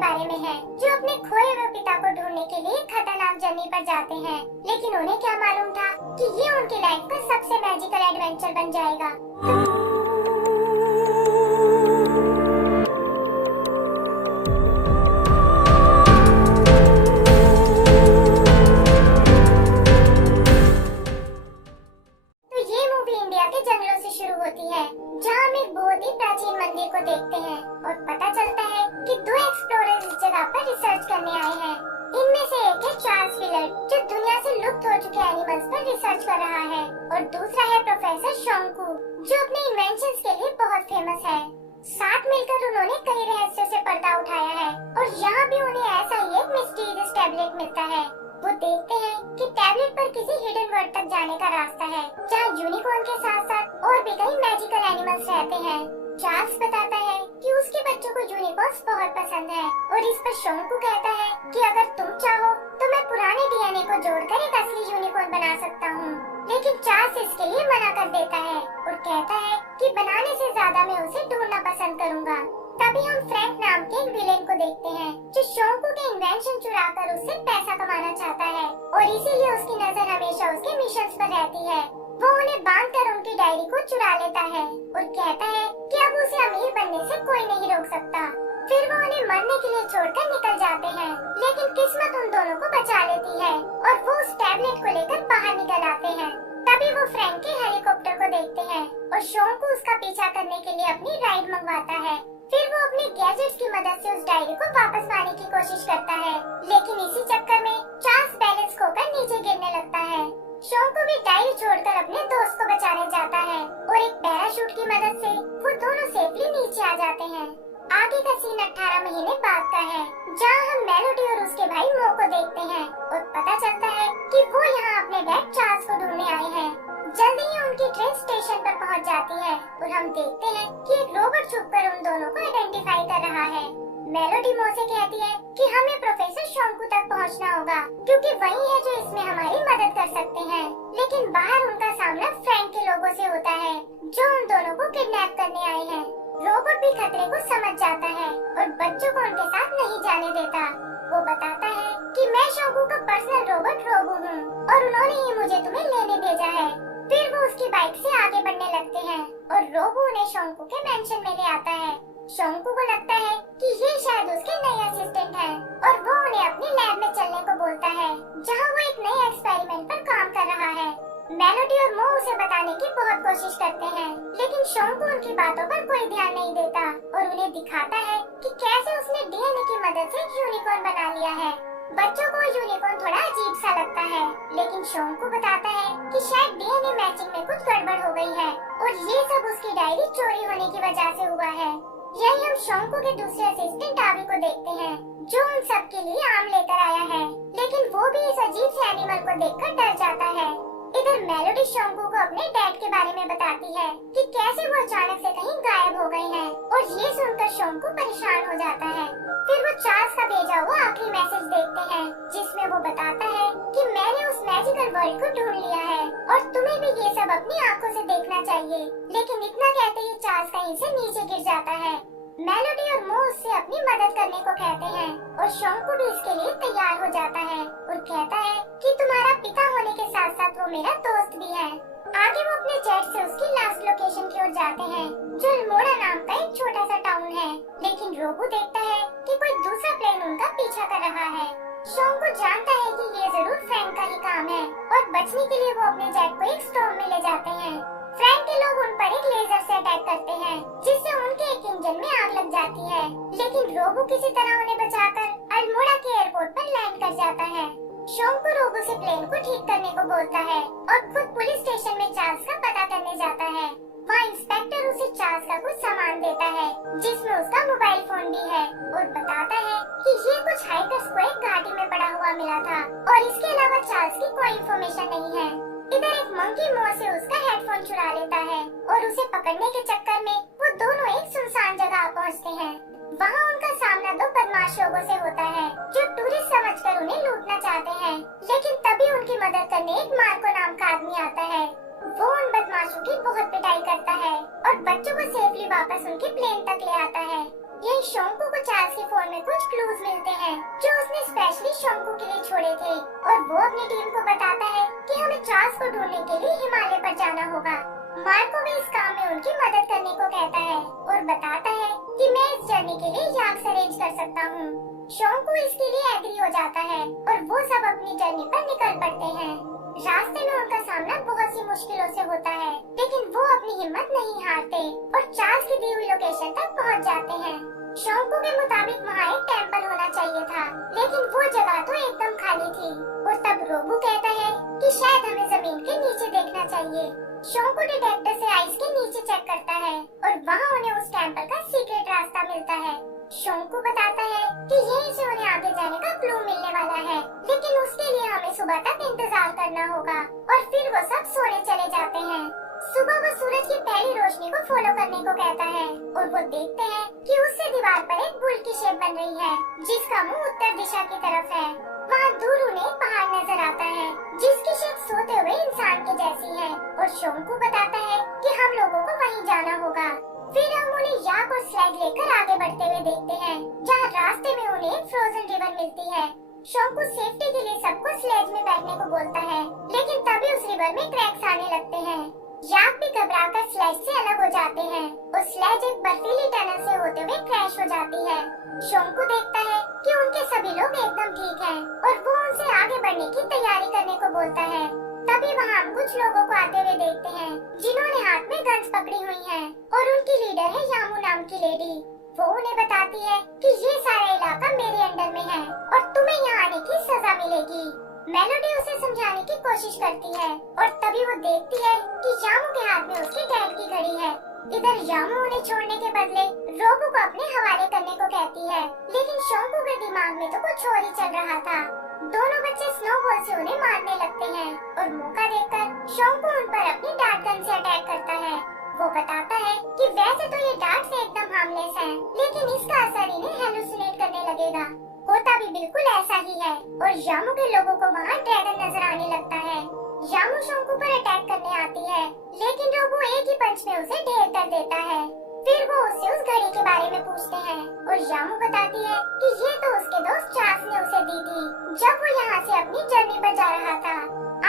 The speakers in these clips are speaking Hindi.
बारे में है, जो अपने खोए हुए पिता को ढूंढने के लिए खतरनाक जर्नी पर जाते हैं। लेकिन उन्हें क्या मालूम था कि ये उनकी लाइफ का सबसे मैजिकल एडवेंचर बन जाएगा। तो ये मूवी इंडिया के जंगलों से शुरू होती है, जहाँ हम एक बहुत ही प्राचीन मंदिर को देखते हैं और पता चलता है कि दो एक्सप्लोरर इस जगह पर रिसर्च करने आए हैं। इनमें से एक है चार्ल्स विलर, जो दुनिया से लुप्त हो चुके एनिमल्स पर रिसर्च कर रहा है, और दूसरा है प्रोफेसर शोंकू, जो अपने इन्वेंशंस के लिए बहुत फेमस है। साथ मिलकर उन्होंने कई रहस्यों से पर्दा उठाया है, और यहाँ भी उन्हें ऐसा ही एक मिस्टीरियस टैबलेट मिलता है। वो देखते हैं कि टैबलेट पर किसी हिडन वर्ल्ड तक जाने का रास्ता है, जहाँ यूनिकॉर्न के साथ साथ और भी कई मैजिकल एनिमल्स रहते हैं। चार्ल्स बताता है कि उसके बच्चों को यूनिकॉर्न्स बहुत पसंद है, और इस पर शोंकू कहता है कि अगर तुम चाहो तो मैं पुराने डीएनए को जोड़कर एक असली यूनिकॉर्न बना सकता हूँ। लेकिन चार्ल्स इसके लिए मना कर देता है और कहता है कि बनाने से ज्यादा मैं उसे ढूंढना पसंद करूँगा। तभी हम फ्रैंक नाम के एक विलेन को देखते हैं, जो शोंकू के इन्वेंशन चुराकर उससे पैसा कमाना चाहता है, और इसीलिए उसकी नजर हमेशा उसके मिशंस पर रहती है। वो उन्हें बांधकर उनकी डायरी को चुरा लेता है और कहता है कि अब उसे अमीर बनने से कोई नहीं रोक सकता। फिर वो उन्हें मरने के लिए छोड़कर निकल जाते हैं, लेकिन किस्मत उन दोनों को बचा लेती है और वो उस टैबलेट को लेकर बाहर निकल आते हैं। तभी वो फ्रैंक के हेलीकॉप्टर को देखते हैं और शोंकू उसका पीछा करने के लिए अपनी राइड मंगवाता है। फिर वो अपने गैजेट्स की मदद से उस डायरी को वापस पाने की कोशिश करता है, लेकिन इसी चक्कर में चार्ल्स बैलेंस खोकर नीचे गिरने लगता है। शोंकू भी डायरी छोड़कर अपने दोस्त को बचाने जाता है, और एक पैराशूट की मदद से वो दोनों सेफली नीचे आ जाते हैं। आगे का सीन 18 महीने बाद का है, जहाँ हम मेलोडी और उसके भाई मो को देखते हैं और पता चलता है कि वो यहाँ अपने डैड चार्ल्स को ढूंढने आए हैं। जल्दी ही उनकी ट्रेन स्टेशन पर पहुँच जाती है और हम देखते हैं कि एक रोबोट छुपकर उन दोनों को आइडेंटिफाई कर रहा है। मेलोडी मो से कहती है कि हमें प्रोफेसर शोंकू तक पहुंचना होगा, क्योंकि वही है जो इसमें हमारी मदद कर सकते हैं। लेकिन बाहर उनका सामना फ्रैंक के लोगों से होता है, जो उन दोनों को किडनैप करने आए हैं। रोबोट भी खतरे को समझ जाता है और बच्चों को उनके साथ नहीं जाने देता। वो बताता है कि मैं शोंकू का पर्सनल रोबोट रोबो हूँ और उन्होंने ही मुझे तुम्हें लेने भेजा है। फिर वो उसकी बाइक से आगे बढ़ने लगते हैं और रोबो उन्हें शोंकू के मेंशन में ले आता है। शोंकू को लगता है कि ये शायद उसके नए असिस्टेंट हैं, और वो उन्हें अपनी लैब में चलने को बोलता है, जहाँ वो एक नए एक्सपेरिमेंट पर काम कर रहा है। मेलोडी और मो उसे बताने की बहुत कोशिश करते हैं, लेकिन शोंकू उनकी बातों पर कोई ध्यान नहीं देता और उन्हें दिखाता है कि कैसे उसने डीएनए की मदद से एक यूनिकॉर्न बना लिया है। बच्चों को यूनिकॉर्न थोड़ा अजीब सा लगता है, लेकिन शोंकू बताता है कि शायद डीएनए मैचिंग में कुछ गड़बड़ हो गई है और ये सब उसकी डायरी चोरी होने की वजह से हुआ है। यही हम शोंकू के दूसरे असिस्टेंट आवी को देखते हैं, जो उन सब के लिए आम लेकर आया है, लेकिन वो भी इस अजीब से एनिमल को देखकर डर जाता है। इधर मेलोडी शोंकू को अपने डैड के बारे में बताती है कि कैसे वो अचानक से कहीं गायब हो गए हैं, और ये सुनकर शोंकू परेशान हो जाता है। फिर वो चार्ल्स का भेजा हुआ आखिरी मैसेज देखते हैं, जिसमें वो बताता है कि मैंने उस मैजिकल वर्ल्ड को ढूंढ लिया है और तुम्हें भी ये सब अपनी आंखों से देखना चाहिए। लेकिन इतना कहते ही चार्ल्स कहीं से नीचे गिर जाता है। मेलोडी और मो उससे अपनी मदद करने को कहते हैं और शोंकू भी इसके लिए तैयार हो जाता है और कहता है कि तुम्हारा पिता होने के साथ साथ वो मेरा दोस्त भी है। आगे वो अपने जेट से उसकी लास्ट लोकेशन की ओर जाते हैं, जो अल्मोड़ा नाम का एक छोटा सा टाउन है। लेकिन रोबो देखता है कि कोई दूसरा प्लेन उनका पीछा कर रहा है। शोंकू जानता है कि ये जरूर फ्रैंक का ही काम है, और बचने के लिए वो अपने जेट को एक स्टॉर्म में ले जाते हैं। फ्रैंक के लोग उन पर एक लेजर से अटैक करते हैं, जिससे उनके एक इंजन में आग लग जाती है, लेकिन रोबो किसी तरह उन्हें बचाकर अल्मोड़ा के एयरपोर्ट पर लैंड कर जाता है। शोंकू रोबो से प्लेन को ठीक करने को बोलता है और खुद पुलिस स्टेशन में चार्ल्स का पता करने जाता है। वहाँ इंस्पेक्टर उसे चार्ल्स का कुछ सामान देता है, जिसमें उसका मोबाइल फोन भी है, और बताता है कि ये कुछ हाइकर्स को एक घाटी में पड़ा हुआ मिला था और इसके अलावा चार्ल्स की कोई इन्फॉर्मेशन नहीं है। इधर एक मंकी मुंह से उसका हेडफोन चुरा लेता है और उसे पकड़ने के चक्कर में वो दोनों एक सुनसान जगह पहुंचते हैं। वहाँ उनका सामना दो बदमाश लोगों से होता है, जो टूरिस्ट समझकर उन्हें लूटना चाहते हैं। लेकिन तभी उनकी मदद करने एक मार्को नाम का आदमी आता है। वो उन बदमाशों की बहुत पिटाई करता है और बच्चों को सेफली वापस उनके प्लेन तक ले आता है। यही शोंकू को चार्ल्स के फोन में कुछ क्लूज मिलते हैं जो उसने स्पेशली शोंकू के लिए छोड़े थे और वो अपनी टीम को बताता है कि हमें चार्ल्स को ढूंढने के लिए हिमालय पर जाना होगा। मार्को भी इस काम में उनकी मदद करने को कहता है और बताता है कि मैं इस जर्नी के लिए याक्स अरेंज कर सकता हूँ। शोंकू इसके लिए एग्री हो जाता है और वो सब अपनी जर्नी पर निकल पड़ते हैं। रास्ते में उनका सामना बहुत सी मुश्किलों से होता है, लेकिन वो अपनी हिम्मत नहीं हारते और चार्ल्स की दी हुई लोकेशन तक पहुंच जाते हैं। शोंकू के मुताबिक वहाँ एक टेंपल होना चाहिए था, लेकिन वो जगह तो एकदम खाली थी और तब रोबू कहता है कि शायद हमें जमीन के नीचे देखना चाहिए। शोंकू डिटेक्टर से आइस के नीचे चेक करता है और वहाँ उन्हें उस टेंपल का सीक्रेट रास्ता मिलता है। शोंकू बताता है कि यहीं से उन्हें आगे जाने का क्लू मिलने वाला है, लेकिन उसके लिए हमें सुबह तक इंतजार करना होगा और फिर वो सब सोने चले जाते हैं। सुबह वो सूरज की पहली रोशनी को फॉलो करने को कहता है और वो देखते हैं कि उससे दीवार पर एक बुल की शेप बन रही है जिसका मुंह उत्तर दिशा की तरफ है। वहाँ दूर उन्हें एक पहाड़ नजर आता है जिसकी शेप सोते हुए इंसान के जैसी है और शोंकू बताता है कि हम लोगों को वहीं जाना होगा। फिर हम उन्हें याक और स्लेज लेकर आगे बढ़ते हुए देखते हैं, जहाँ रास्ते में उन्हें एक फ्रोजन रिवर मिलती है। शोंकू सेफ्टी के लिए सबको स्लेज में बैठने को बोलता है, लेकिन तभी उस रिवर में क्रैक्स आने लगते हैं। याक भी घबराकर स्लेज से अलग हो जाते हैं और स्लेज एक बर्फीली टनल से होते हुए क्रैश हो जाती है। शोंकू देखता है कि उनके सभी लोग एकदम ठीक हैं और वो उनसे आगे बढ़ने की तैयारी करने को बोलता है। तभी वहाँ हम कुछ लोगों को आते हुए देखते हैं जिन्होंने हाथ में गन्स पकड़ी हुई हैं और उनकी लीडर है यामू नाम की लेडी। वो उन्हें बताती है कि ये सारा इलाका मेरे अंडर में है और तुम्हें यहाँ आने की सजा मिलेगी। मेलोडी उसे समझाने की कोशिश करती है और तभी वो देखती है कि यामू के हाथ में उसके डैड की घड़ी है। इधर यामू उन्हें छोड़ने के बदले रोबू को अपने हवाले करने को कहती है, लेकिन शोंकू के दिमाग में तो कुछ और ही चल रहा था। दोनों बच्चे स्नोबॉल से उन्हें मारने लगते हैं और मौका देखकर शोंकू उन पर अपनी डार्ट गन से अटैक करता है। वो बताता है कि वैसे तो ये डार्ट से एकदम हार्मलेस है, लेकिन इसका असर इन्हें हेलुसिनेट करने लगेगा। होता भी बिल्कुल ऐसा ही है और यामू के लोगों को वहाँ ड्रैगन नजर आने लगता है। यामू शोंकू पर अटैक करने आती है, लेकिन रोबू एक ही पंच में उसे ढेर कर देता है। फिर वो उससे उस घड़ी के बारे में पूछते हैं और यामू बताती है कि ये तो उसके दोस्त चार्ल्स ने उसे दी थी जब वो यहाँ से अपनी जर्नी पर जा रहा था।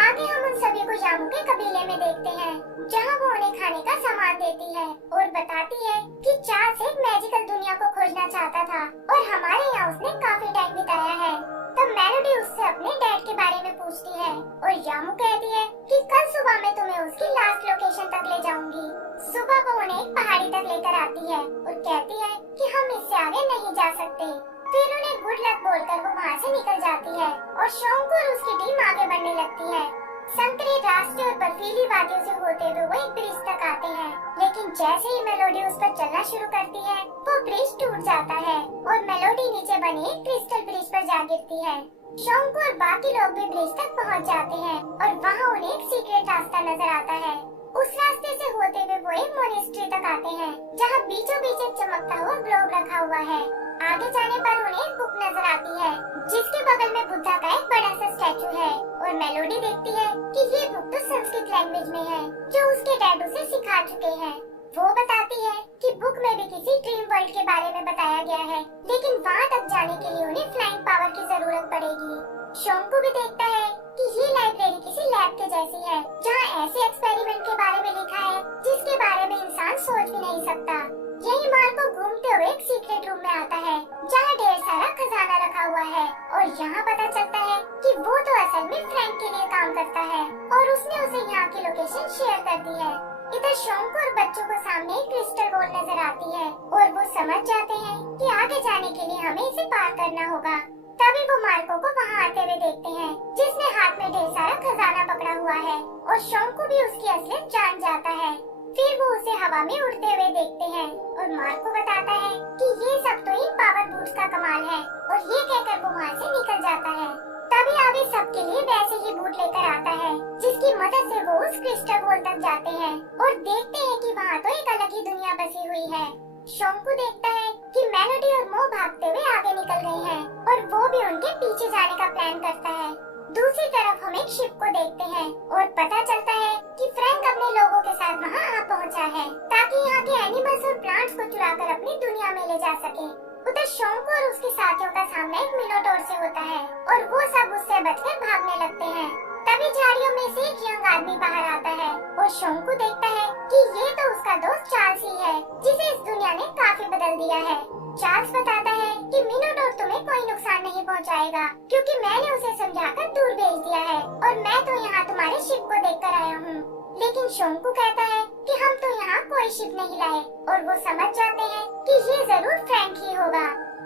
आगे हम उन सभी को यामू के कबीले में देखते हैं, जहाँ वो उन्हें खाने का सामान देती है और बताती है कि चार्ल्स एक मैजिकल दुनिया को खोजना चाहता था और हमारे यहाँ उसने काफी टाइम बिताया है। तब मेलोडी उससे अपने डैड के बारे में पूछती है और यामू कहती है कि कल सुबह मैं तुम्हें उसकी लास्ट लोकेशन तक ले जाऊंगी। सुबह वो उन्हें एक पहाड़ी तक लेकर आती है और कहती है कि हम इससे आगे नहीं जा सकते। फिर उन्हें गुड लक बोलकर वो वहाँ से निकल जाती है और शोंकू और उसकी टीम आगे बढ़ने लगती है। संतरे रास्ते और बर्फीली वादियों से होते हुए वो एक ब्रिज तक आते हैं, लेकिन जैसे ही मेलोडी उस पर चलना शुरू करती है वो ब्रिज टूट जाता है और मेलोडी नीचे बने एक क्रिस्टल ब्रिज पर जा गिरती है। शोंकू और बाकी लोग भी ब्रिज तक पहुंच जाते हैं और वहाँ उन्हें एक सीक्रेट रास्ता नजर आता है। उस रास्ते से होते हुए वो एक मोनेस्ट्री तक आते हैं, जहाँ बीचों बीच एक चमकता हुआ ग्लोब रखा हुआ है। आगे जाने पर उन्हें एक बुक नजर आती है जिसके बगल में बुद्धा का एक बड़ा सा स्टैचू है और मेलोडी देखती है कि ये बुक तो संस्कृत लैंग्वेज में है जो उसके डैड उसे सिखा चुके हैं। वो बताती है कि बुक में भी किसी ड्रीम वर्ल्ड के बारे में बताया गया है, लेकिन वहाँ तक जाने के लिए उन्हें फ्लाइंग पावर की जरूरत पड़ेगी। शोंकू भी देखता है कि ये लाइब्रेरी किसी लैब के जैसी है, जहाँ ऐसे एक्सपेरिमेंट के बारे में लिखा है जिसके बारे में इंसान सोच भी नहीं सकता। यही मार्को घूमते हुए एक सीक्रेट रूम में आता है, जहाँ ढेर सारा खजाना रखा हुआ है और यहाँ पता चलता है कि वो तो असल में फ्रैंक के लिए काम करता है और उसने उसे यहाँ की लोकेशन शेयर कर दी है। इधर शोंकू और बच्चों को सामने एक क्रिस्टल बॉल नजर आती है और वो समझ जाते हैं कि आगे जाने के लिए हमें इसे पार करना होगा। तभी वो मार्को को वहाँ आते हुए देखते हैं, जिसने हाथ में ढेर सारा खजाना पकड़ा हुआ है और शोंकू भी उसकी असलियत जान जाता है। फिर वो उसे हवा में उड़ते हुए देखते हैं और मार्को बताता है कि ये सब तो इन पावर बूट्स का कमाल है और ये कहकर वो वहाँ से निकल जाता है। तभी आगे सबके लिए वैसे ही बूट लेकर आता है, जिसकी मदद से वो उस क्रिस्टल बॉल तक जाते हैं और देखते हैं कि वहाँ तो एक अलग ही दुनिया बसी हुई है। शोंकू देखता है कि मेलोडी और मो भागते हुए आगे निकल गए हैं और वो भी उनके पीछे जाने का प्लान करता है। दूसरी तरफ हम एक शिप को देखते हैं और पता चलता है कि फ्रैंक अपने लोगों के साथ वहाँ आ पहुँचा है ताकि यहाँ के एनिमल्स और प्लांट्स को चुराकर अपनी दुनिया में ले जा सके। उधर शोंकू और उसके साथियों का सामना एक मिनोटोर से होता है और वो सब उससे बचकर भागने लगते हैं। तभी झाड़ियों में से एक यंग आदमी बाहर आता है और शोंकू देखता है कि ये तो उसका दोस्त चार्ल्स ही है जिसे इस दुनिया ने काफी बदल दिया है। चार्ल्स बताता है कि मिनोटोर तुम्हें कोई नुकसान नहीं पहुंचाएगा क्योंकि मैंने उसे समझाकर दूर भेज दिया है और मैं तो यहाँ तुम्हारे शिप को देखकर आया हूँ। लेकिन शोंकू कहता है कि हम तो यहाँ कोई शिप नहीं लाए और वो समझ जाते हैं कि ये जरूर फ्रैंक ही होगा।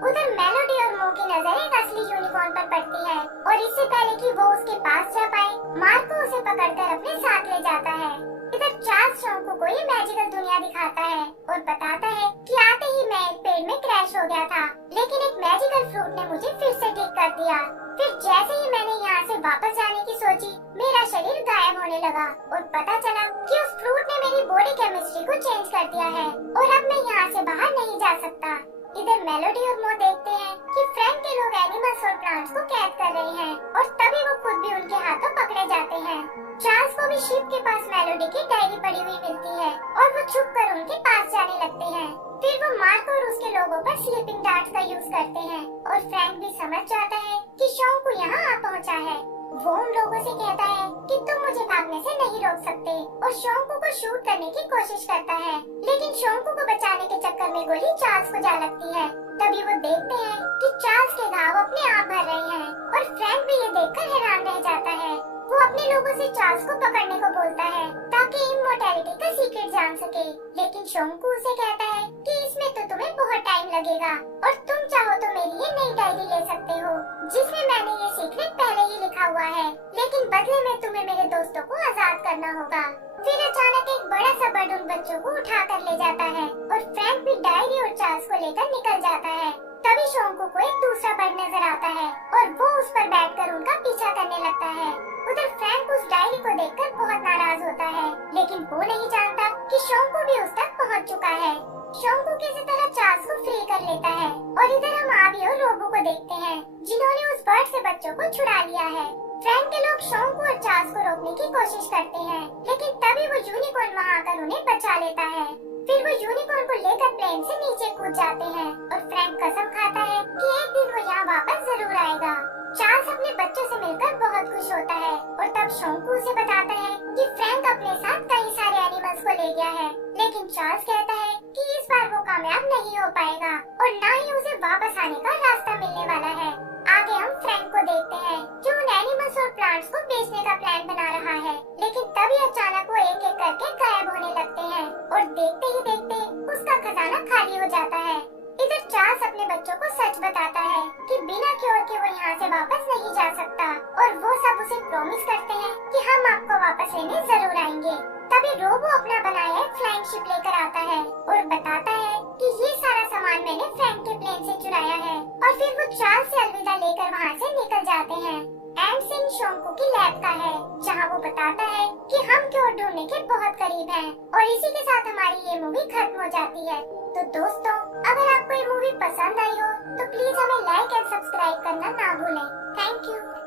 उधर मेलोडी और मो की नजर एक असली यूनिकॉर्न पर पड़ती है और इससे पहले कि वो उसके पास जा पाए मार्को उसे पकड़कर अपने साथ ले जाता है। इधर चार्ल्स शोंकू को ये मैजिकल दुनिया दिखाता है और बताता है कि आते ही मैं एक पेड़ में क्रैश हो गया था लेकिन एक मैजिकल फ्रूट ने मुझे फिर से ठीक कर दिया। फिर जैसे ही मैंने यहाँ से वापस जाने की सोची मेरा शरीर गायब होने लगा और पता चला कि उस फ्रूट ने मेरी बॉडी केमिस्ट्री को चेंज कर दिया है और अब मैं यहाँ से बाहर नहीं जा सकता। इधर मेलोडी और मो देखते हैं कि फ्रैंक के लोग एनिमल्स और प्लांट्स को कैद कर रहे हैं और तभी वो खुद भी उनके हाथों पकड़े जाते हैं। चार्ल्स को भी शिप के पास मेलोडी की डायरी पड़ी हुई मिलती है और वो छुप कर उनके पास जाने लगते हैं। फिर वो मार्को और उसके लोगों पर स्लीपिंग डार्ट्स का यूज करते हैं और फ्रैंक भी समझ जाता है कि शोंकू यहाँ आ पहुँचा है। वो उन लोगों से कहता है कि तुम मुझे भागने से नहीं रोक सकते और शोंकू को शूट करने की कोशिश करता है लेकिन शोंकू को बचाने के चक्कर में गोली चार्ल्स को जा लगती है। तभी वो देखते हैं कि चार्ल्स के घाव अपने आप भर रहे हैं और फ्रैंक भी ये देखकर हैरान रह जाता है। वो अपने लोगों से चार्ल्स को पकड़ने को बोलता है ताकि इमोर्टैलिटी का सीक्रेट जान सके लेकिन शोंकू उसे कहता है कि इसमें तो तुम्हें बहुत टाइम लगेगा और तुम चाहो तो मेरी ये नई डायरी ले सकते हो जिसमें मैंने ये सीक्रेट पहले ही लिखा हुआ है लेकिन बदले में तुम्हें मेरे दोस्तों को आजाद करना होगा। फिर अचानक एक बड़ा सा बर्ड उन बच्चों को उठा कर ले जाता है और फ्रैंक भी डायरी और चार्ल्स को लेकर निकल जाता है। तभी शोंकू को एक दूसरा बर्ड नजर आता है और वो उस पर बैठकर उनका पीछा करने लगता है। उधर फ्रैंक उस डायरी को देखकर बहुत नाराज होता है लेकिन वो नहीं जानता कि शोंकू भी उस तक पहुंच चुका है। शोंकू किसी तरह चार्ल्स को फ्री कर लेता है और इधर हम आवी और रोबो को देखते हैं जिन्होंने उस बर्ड से बच्चों को छुड़ा लिया है। फ्रैंक के लोग शोंकू और चार्ल्स को रोकने की कोशिश करते हैं लेकिन तभी वो यूनिकॉर्न वहाँ आकर उन्हें बचा लेता है। फिर वो यूनिकॉर्न को लेकर प्लेन से नीचे कूद जाते हैं और फ्रैंक कसम खाता है कि एक दिन वो यहाँ वापस जरूर आएगा। चार्ल्स अपने बच्चों से मिलकर बहुत खुश होता है और तब शोंकू उसे बताता है कि फ्रैंक अपने साथ कई सारे एनिमल्स को ले गया है लेकिन चार्ल्स कहता है कि इस बार वो कामयाब नहीं हो पाएगा और न ही उसे वापस आने का रास्ता मिलने वाला है। आगे हम फ्रैंक को देखते हैं जो उन एनिमल्स और प्लांट्स को बेचने का प्लान बना रहा है लेकिन तभी अचानक वो एक एक करके गायब होने लगते हैं और देखते ही देखते उसका खजाना खाली हो जाता है। इधर चार्ल्स अपने बच्चों को सच बताता है कि बिना क्योर के वो यहाँ से वापस नहीं जा सकता और वो सब उसे प्रॉमिस करते हैं कि हम आपको वापस लेने जरूर आएंगे। तभी रोबो अपना बनाया एक फ्लाइंग शिप लेकर आता है और बताता है कि ये सारा सामान मैंने फ्रैंक के प्लेन से चुराया है और फिर वो चार्ल्स से अलविदा लेकर वहाँ से निकल जाते हैं। एंड सीन शोंकू की लैब का है जहाँ वो बताता है कि हम क्योर ढूंढने के बहुत करीब हैं और इसी के साथ हमारी ये मूवी खत्म हो जाती है। तो दोस्तों अगर आपको ये मूवी पसंद आई हो तो प्लीज हमें लाइक एंड सब्सक्राइब करना ना भूलें। Thank you.